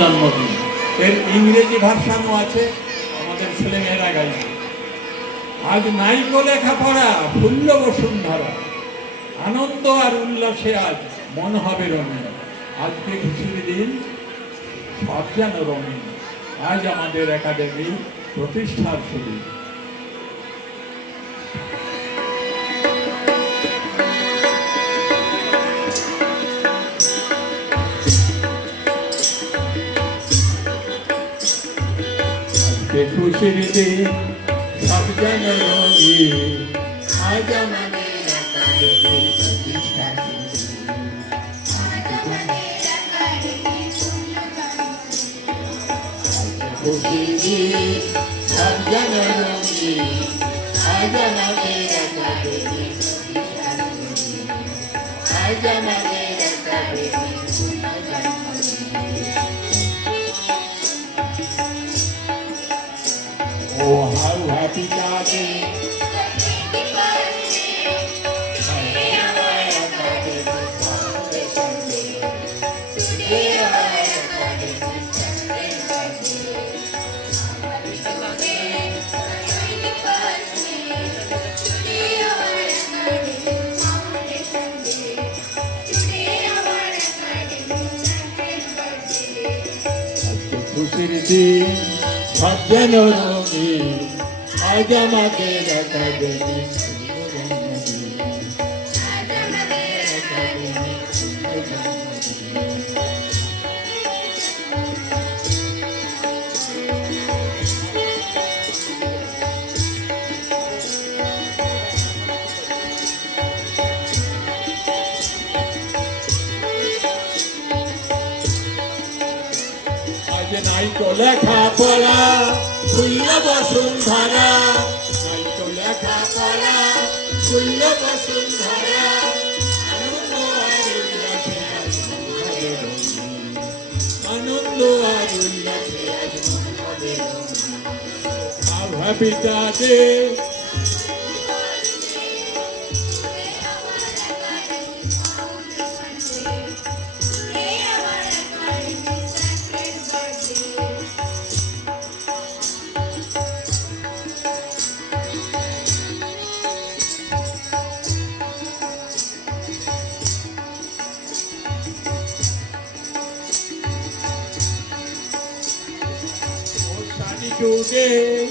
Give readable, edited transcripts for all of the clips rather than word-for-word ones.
জন্মদিন। এর ইংরেজি ভার্সানও আছে, আমাদের ছেলেমেয়েরা গাইছে। আজ নাইকো লেখাপড়া ফুল্ল বসুন্ধরা, আনন্দ আর উল্লাসে আজ মন হবে রঙিন। আজকে খুশির দিন, সব যেন রঙিন। আজ আমাদের একাডেমি প্রতিষ্ঠার সুদিন। আজকে খুশির দিন, সব যেন রঙিন। আজ আমাদের একাডেমি প্রতিষ্ঠার সুদিন। সব যেন রঙিন। আজ আমাদের একাডেমি প্রতিষ্ঠার সুদিন। আজ আমাদের academy Oh, how happy are they? খুশির দিন, সব যেন রঙিন। আজ আমাদের একাডেমি নাইকো লেখাপড়া ফুল্ল বসুন্ধরা, নাইকো লেখাপড়া ফুল্ল বসুন্ধরা, আনন্দ আর উল্লাসে আজ মন হবে রঙিন। আনন্দ আর উল্লাসে আজ মন হবে রঙিন। How happy are they? Today,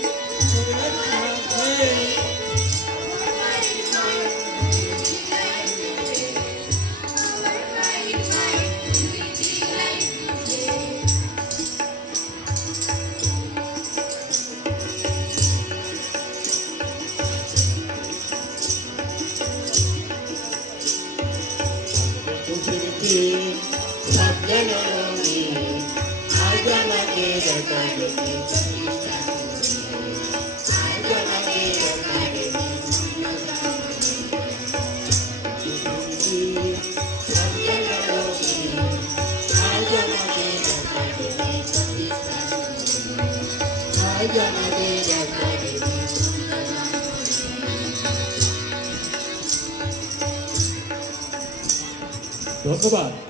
ধন্যবাদ।